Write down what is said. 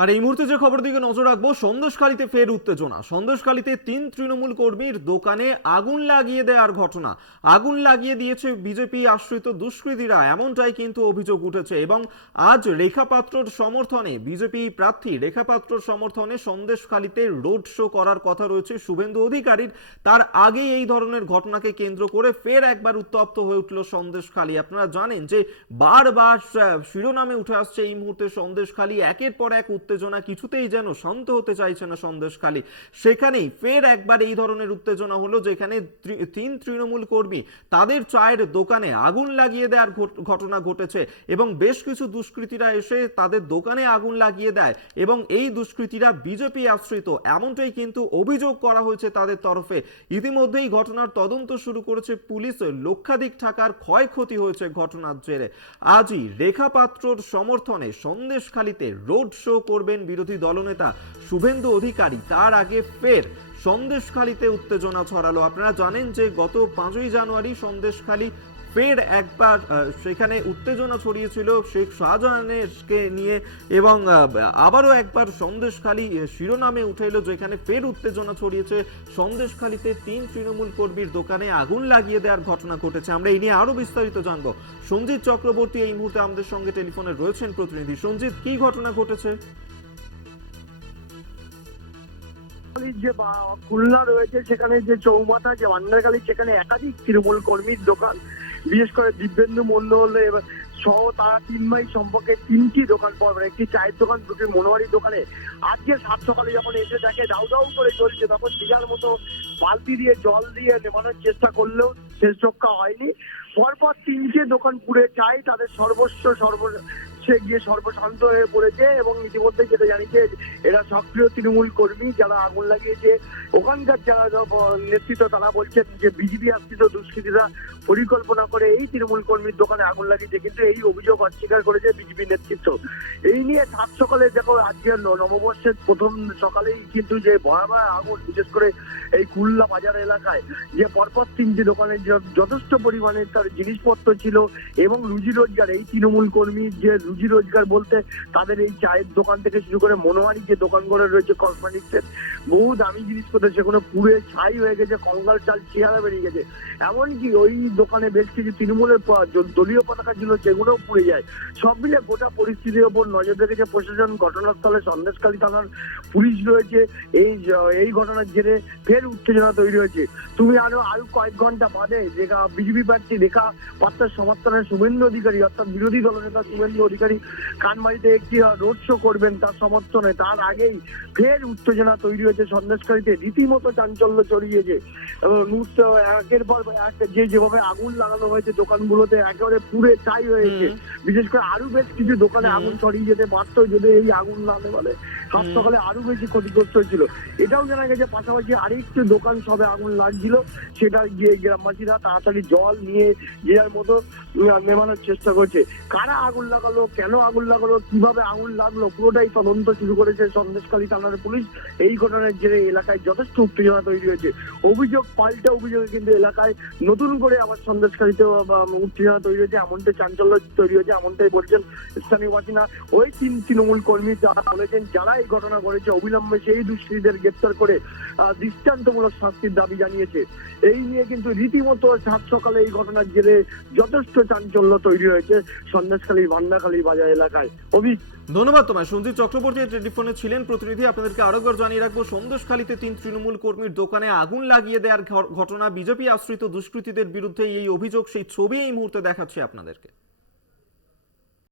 আর এই মুহূর্তে যে খবর দিকে নজর রাখবো, সন্দেশখালীতে ফের উত্তেজনা। সন্দেশখালীতে 3 তৃণমূল কর্মীর দোকানে আগুন লাগিয়ে দেওয়ার ঘটনা। আগুন লাগিয়ে দিয়েছে বিজেপি আশ্রিত দুষ্কৃতীরা, এমনটাই কিন্তু অভিযোগ উঠেছে। এবং আজ রেখা পাত্রর সমর্থনে, বিজেপি প্রার্থী রেখা পাত্রর সমর্থনে সন্দেশখালীতে রোড শো করার কথা রয়েছে শুভেন্দু অধিকারীর। তার আগে এই ধরনের ঘটনাকে কেন্দ্র করে ফের একবার উত্তপ্ত হয়ে উঠল সন্দেশখালী। আপনারা জানেন যে বারবার শিরোনামে উঠে আসছে এই মুহূর্তে সন্দেশখালী। একের পর এক উত্তেজনা, কিছুতেই যেন শান্ত হতে চাইছে না সন্দেশখালী। সেখানেই ফের একবার এই ধরনের উত্তেজনা হলো, যেখানে 3 তৃণমূল কর্মী তাদের চায়ের দোকানে আগুন লাগিয়ে দেওয়ার ঘটনা ঘটেছে। এবং বেশ কিছু দুষ্কৃতীরা এসে তাদের দোকানে আগুন লাগিয়ে দেয় এবং এই দুষ্কৃতীরা বিজেপি আশ্রিত, এমনটাই কিন্তু অভিযোগ করা হয়েছে তাদের তরফে। ইতিমধ্যেই ঘটনার তদন্ত শুরু করেছে পুলিশ। লক্ষাধিক টাকার ক্ষয়ক্ষতি হয়েছে ঘটনার জেরে। আজই রেখা পাত্রর সমর্থনে সন্দেশখালীতে রোড শো করবেন বিরোধী দলনেতা শুভেন্দু অধিকারী। তার আগে ফের সন্দেশখালীতে উত্তেজনা ছড়ালো। আপনারা জানেন যে গত 5ই জানুয়ারি সন্দেশখালী ফের একবার সেখানে উত্তেজনা ছড়িয়েছিল শেখ শাহজাহানকে নিয়ে, এবং আবারও একবার সন্দেশখালী শিরোনামে উঠে এলো, যেখানে ফের উত্তেজনা ছড়িয়েছে। সন্দেশখালীতে 3 তৃণমূল কর্মীর দোকানে আগুন লাগিয়ে দেওয়ার ঘটনা ঘটেছে। আমরা এই নিয়ে আরো বিস্তারিত জানবো। সঞ্জিত চক্রবর্তী এই মুহূর্তে আমাদের সঙ্গে টেলিফোনে রয়েছেন প্রতিনিধি। সঞ্জিত, কি ঘটনা ঘটেছে? যে খুলনা রয়েছে সেখানে যে চৌমাথা, যে ভান্ডারখালী, সেখানে একাধিক তৃণমূল কর্মীর দোকান, বিশেষ করে দিব্যেন্দু মন্ডল সহ তারা 3 ভাই সম্পর্কে 3টি দোকান পড়বে, একটি চায়ের দোকান, 2টি মনোহারি দোকানে আজকে 7 সকালে যখন এসে দেখে দাউ দাউ করে চলছে, তখন দিঘার মতো বালতি দিয়ে জল দিয়ে নেমানোর চেষ্টা করলেও শেষ রক্ষা হয়নি। পরপর 3টে দোকান পুড়ে চাই, তাদের সর্বস্ব সে গিয়ে সর্বশান্ত হয়ে পড়েছে। এবং ইতিমধ্যে যেটা জানিয়েছে, এরা সক্রিয় তৃণমূল কর্মী যারা আগুন লাগিয়েছে। ওখানকার যারা নেতৃত্ব তারা বলছেন যে বিজেপি আশ্রিত দুষ্কৃতীরা পরিকল্পনা করে এই তৃণমূল কর্মীর দোকানে আগুন লাগিয়েছে, কিন্তু এই অভিযোগ অস্বীকার করেছে বিজেপি নেতৃত্ব। এই নিয়ে 7 সকালে দেখো, আজকে নববর্ষের প্রথম সকালেই কিন্তু যে ভয়াবহ আগুন, বিশেষ করে এই খুলনা বাজার এলাকায় যে পরপর 3টি দোকানে যথেষ্ট পরিমাণে তার জিনিসপত্র ছিল এবং রুজি রোজগার, এই তৃণমূল কর্মীর যে রুজি রোজগার বলতে তাদের এই চায়ের দোকান থেকে শুরু করে মনোহারি যে দোকানগুলো রয়েছে, কসমেটিক্সের বহু দামি জিনিসপত্র, সেগুলো পুড়ে ছাই হয়ে গেছে, কঙ্কাল চাল চেহারা বেরিয়ে গেছে। এমনকি ওই দোকানে বেশ কিছু তৃণমূলের দলীয় পতাকা ছিল, সেগুলোও পুড়ে যায়। সব মিলে গোটা পরিস্থিতির ওপর নজর রেখেছে প্রশাসন। ঘটনাস্থলে সন্দেশখালী থানার পুলিশ রয়েছে। এই ঘটনার জেরে ফের উত্তেজনা তৈরি হয়েছে। তুমি আরো কয়েক ঘন্টা বাদে বিজেপি প্রার্থী রেখা পাত্রের সমর্থনে শুভেন্দু অধিকারী, অর্থাৎ বিরোধী দলনেতা শুভেন্দু অধিকারী কানমারিতে একটি রোড শো করবেন তার সমর্থনে। তার আগেই ফের উত্তেজনা তৈরি হয়েছে সন্দেশখালীতে, রীতিমতো চাঞ্চল্য ছড়িয়েছে। একের পর এক যেভাবে আগুন লাগানো হয়েছে দোকানগুলোতে, একেবারে পুড়ে ছাই হয়েছে। বিশেষ করে আরো বেশ কিছু দোকানে আগুন ছড়িয়ে যেতে পারত যদি এই আগুন না নেভালে। 7 সকালে আরো বেশি ক্ষতিগ্রস্ত হয়েছিল। এটাও জানা গেছে পাশাপাশি আরেকটি দোকান সবে আগুন লাগছিল, সেটা গিয়ে গ্রামবাসীরা তাড়াতাড়ি জল নিয়ে যে যার মতো নেভানোর চেষ্টা করছে। কারা আগুন লাগালো, কেন আগুন লাগালো, কিভাবে আগুন লাগলো, পুরোটাই তদন্ত শুরু করেছে সন্দেশখালী থানার পুলিশ। এই ঘটনার জেরে এলাকায় যথেষ্ট উত্তেজনা তৈরি হয়েছে। অভিযোগ পাল্টা অভিযোগে কিন্তু এলাকায় নতুন করে আবার সন্দেশখালীতে উত্তেজনা তৈরি হয়েছে, এমনটাই চাঞ্চল্য তৈরি হয়েছে, এমনটাই বলছেন স্থানীয় বাসিন্দা। ওই 3 তৃণমূল কর্মী যারা বলেছেন, যারা এই ঘটনা করেছে, অবিলম্বে সেই দুষ্কৃতীদের গ্রেপ্তার করে দৃষ্টান্তমূলক শাস্তির দাবি জানিয়েছে। এই নিয়ে কিন্তু রীতিমতো 7 সকালে এই ঘটনার জেরে যথেষ্ট চাঞ্চল্য তৈরি হয়েছে সন্দেশখালীর ভান্ডারখালী বাজার এলাকায়। ধন্যবাদ তোমায়। সঞ্জিত চক্রবর্তী টেলিফোনে ছিলেন প্রতিনিধি। আপনাদেরকে আরো একবার জানিয়ে রাখবো, সন্দেশখালীতে 3 তৃণমূল কর্মীর দোকানে আগুন লাগিয়ে দেওয়ার ঘটনা, বিজেপি আশ্রিত দুষ্কৃতীদের বিরুদ্ধে এই অভিযোগ, সেই ছবি এই মুহূর্তে দেখাচ্ছি আপনাদেরকে।